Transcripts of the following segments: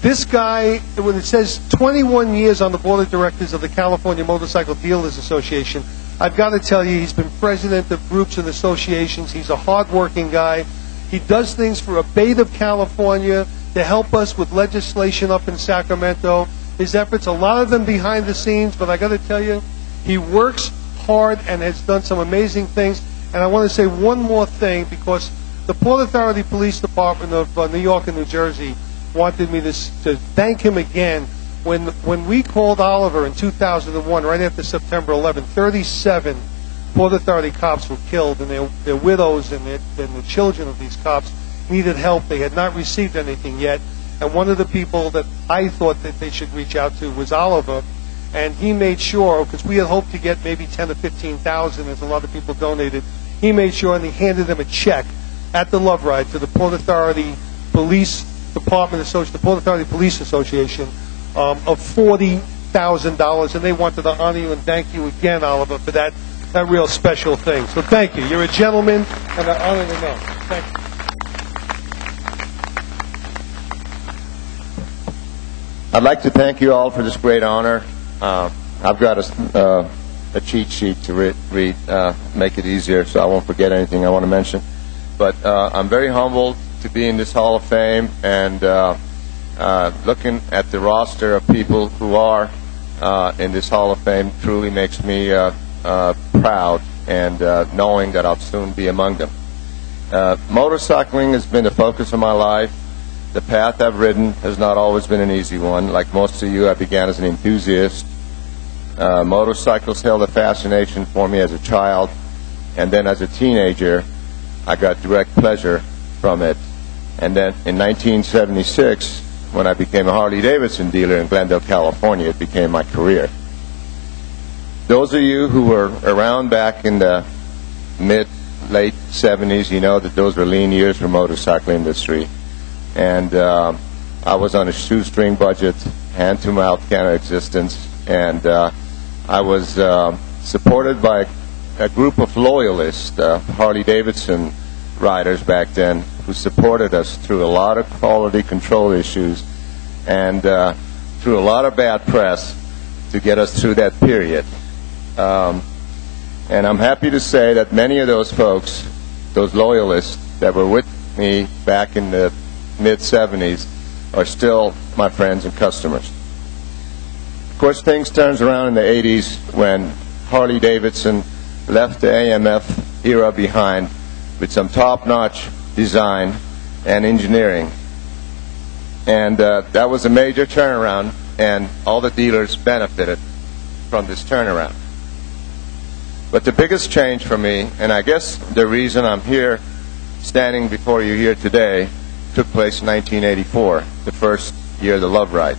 This guy, when it says 21 years on the board of directors of the California Motorcycle Dealers Association, I've got to tell you, he's been president of groups and associations. He's a hard-working guy. He does things for Abate of California to help us with legislation up in Sacramento. His efforts, a lot of them behind the scenes, but I got to tell you, he works hard and has done some amazing things. And I want to say one more thing, because the Port Authority Police Department of New York and New Jersey wanted me to thank him again. When we called Oliver in 2001, right after September 11, 37 Port Authority cops were killed, and their widows and the children of these cops needed help. They had not received anything yet. And one of the people that I thought that they should reach out to was Oliver. And he made sure, because we had hoped to get maybe 10 to 15,000, as a lot of people donated. He made sure, and he handed them a check at the Love Ride to the Port Authority Police Department, the Port Authority Police Association, of $40,000, and they wanted to honor you and thank you again, Oliver, for that real special thing. So thank you. You're a gentleman, and an honor to know. Thank you. I'd like to thank you all for this great honor. I've got a cheat sheet to read, make it easier so I won't forget anything I want to mention. But I'm very humbled to be in this Hall of Fame, and looking at the roster of people who are in this Hall of Fame truly makes me proud, and knowing that I'll soon be among them. Motorcycling has been the focus of my life. The path I've ridden has not always been an easy one. Like most of you, I began as an enthusiast. Motorcycles held a fascination for me as a child, and then as a teenager, I got direct pleasure from it. And then in 1976, when I became a Harley-Davidson dealer in Glendale, California, it became my career. Those of you who were around back in the late 70s, you know that those were lean years for the motorcycle industry. And I was on a shoestring budget, hand-to-mouth kind of existence, and I was supported by a group of loyalists, Harley-Davidson riders back then, who supported us through a lot of quality control issues and through a lot of bad press to get us through that period. And I'm happy to say that many of those folks, those loyalists that were with me back in the mid-70s, are still my friends and customers. Of course, things turned around in the 80s when Harley-Davidson left the AMF era behind with some top-notch design and engineering. And that was a major turnaround, and all the dealers benefited from this turnaround. But the biggest change for me, and I guess the reason I'm here standing before you here today, took place in 1984, the first year of the Love Ride.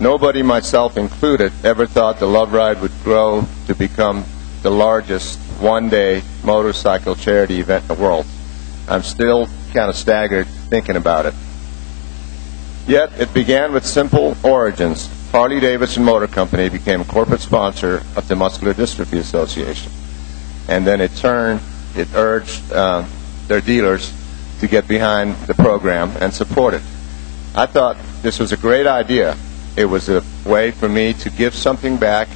Nobody, myself included, ever thought the Love Ride would grow to become the largest one-day motorcycle charity event in the world. I'm still kind of staggered thinking about it. Yet, it began with simple origins. Harley-Davidson Motor Company became a corporate sponsor of the Muscular Dystrophy Association. And then it urged their dealers to get behind the program and support it. I thought this was a great idea. It was a way for me to give something back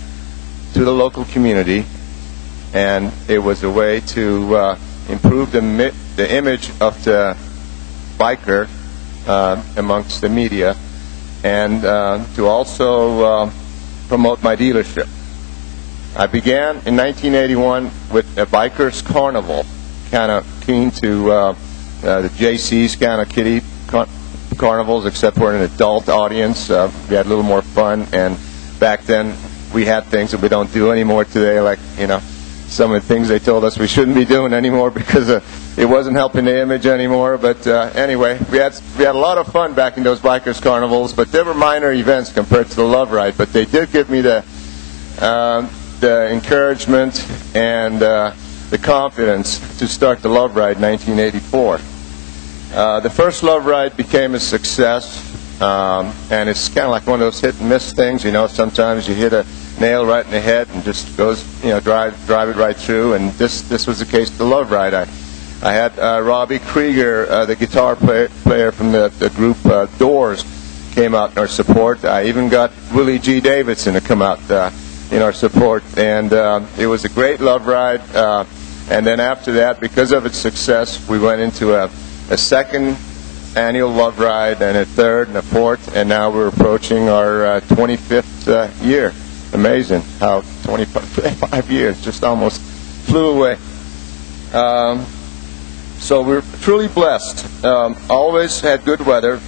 to the local community, and it was a way to improve the image of the biker amongst the media, and to also promote my dealership. I began in 1981 with a biker's carnival, kind of keen to the JC's kind of kiddie carnivals, except for an adult audience. We had a little more fun, and back then we had things that we don't do anymore today, like, you know, some of the things they told us we shouldn't be doing anymore because it wasn't helping the image anymore. But anyway, we had a lot of fun back in those bikers carnivals, but they were minor events compared to the Love Ride. But they did give me the encouragement and the confidence to start the Love Ride in 1984. The first Love Ride became a success, and it's kind of like one of those hit and miss things. You know, sometimes you hit nail right in the head and just goes, drive it right through. And this was the case of the Love Ride. I had Robbie Krieger, the guitar player from the group Doors, came out in our support. I even got Willie G. Davidson to come out in our support. And it was a great Love Ride. And then after that, because of its success, we went into a second annual Love Ride and a third and a fourth, and now we're approaching our 25th year. Amazing how 25 years just almost flew away. So we're truly blessed. Always had good weather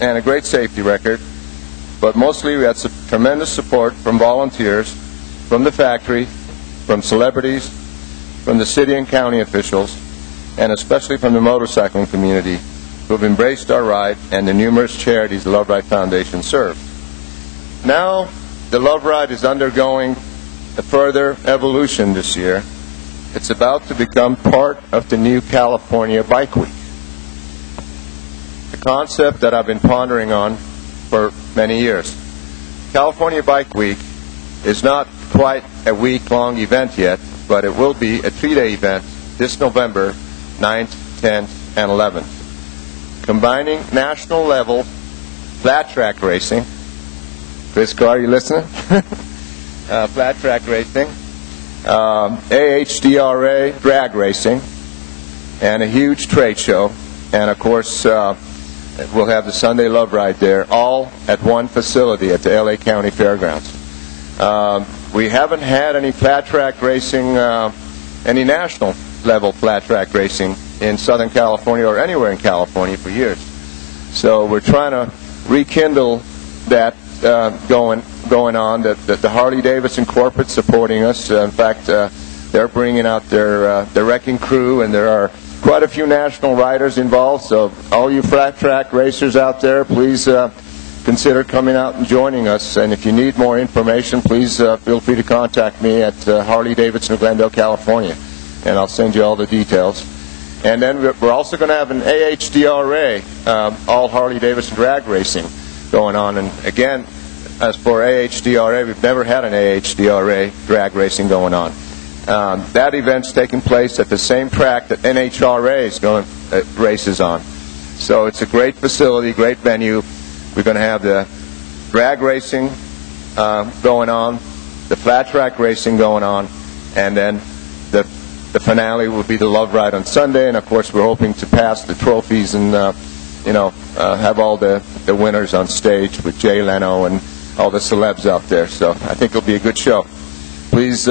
and a great safety record, but mostly we had some tremendous support from volunteers, from the factory, from celebrities, from the city and county officials, and especially from the motorcycling community, who have embraced our ride and the numerous charities the Love Ride Foundation serves. Now, the Love Ride is undergoing a further evolution this year. It's about to become part of the new California Bike Week. A concept that I've been pondering on for many years. California Bike Week is not quite a week-long event yet, but it will be a 3-day event this November 9th, 10th, and 11th. Combining national level flat track racing. Chris Carr, you listening? Flat track racing, AHDRA drag racing, and a huge trade show. And of course, we'll have the Sunday Love Ride there, all at one facility at the LA County Fairgrounds. We haven't had any flat track racing, any national level flat track racing in Southern California or anywhere in California for years. So we're trying to rekindle that going on. The Harley-Davidson corporate supporting us. In fact, they're bringing out their wrecking crew, and there are quite a few national riders involved. So all you flat track racers out there, please consider coming out and joining us. And if you need more information, please feel free to contact me at Harley-Davidson of Glendale, California, and I'll send you all the details. And then we're also going to have an AHDRA, all Harley-Davidson drag racing going on. And again, as for AHDRA, we've never had an AHDRA drag racing going on. That event's taking place at the same track that NHRA is going races on. So it's a great facility, great venue. We're going to have the drag racing going on, the flat track racing going on, and then the finale will be the Love Ride on Sunday. And of course, we're hoping to pass the trophies and have all the winners on stage with Jay Leno and all the celebs out there. So I think it'll be a good show. Please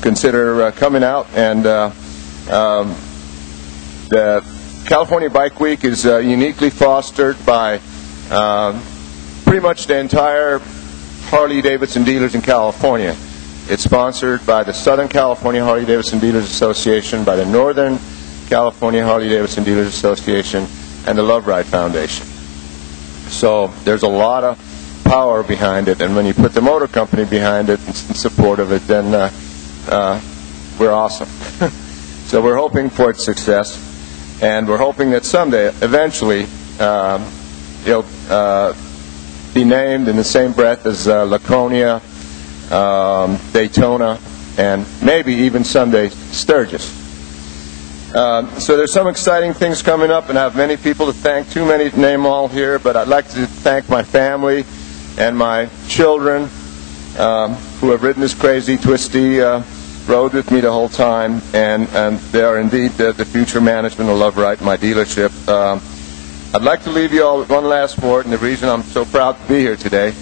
consider coming out. And the California Bike Week is uniquely fostered by pretty much the entire Harley-Davidson dealers in California. It's sponsored by the Southern California Harley-Davidson Dealers Association, by the Northern California Harley-Davidson Dealers Association, and the Love Ride Foundation. So there's a lot of power behind it, and when you put the motor company behind it in support of it, then we're awesome. So we're hoping for its success, and we're hoping that someday, eventually, it'll be named in the same breath as Laconia, Daytona, and maybe even someday Sturgis. So there's some exciting things coming up, and I have many people to thank. Too many to name all here, but I'd like to thank my family and my children who have ridden this crazy, twisty road with me the whole time, and they are indeed the future management of Love Ride, my dealership. I'd like to leave you all with one last word, and the reason I'm so proud to be here today.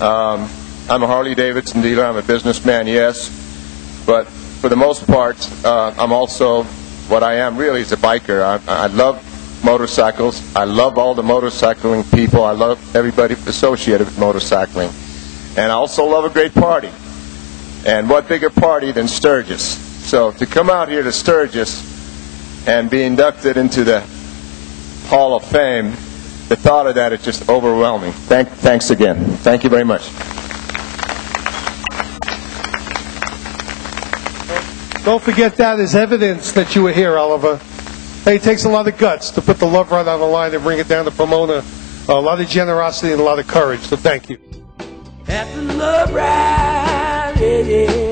I'm a Harley-Davidson dealer. I'm a businessman, yes. But for the most part, I'm also what I am really is a biker. I love motorcycles. I love all the motorcycling people. I love everybody associated with motorcycling. And I also love a great party. And what bigger party than Sturgis? So to come out here to Sturgis and be inducted into the Hall of Fame, the thought of that is just overwhelming. Thanks again. Thank you very much. Don't forget that as evidence that you were here, Oliver. Hey, it takes a lot of guts to put the Love Ride on the line and bring it down to Pomona. A lot of generosity and a lot of courage, so thank you. At the Love Ride. pity.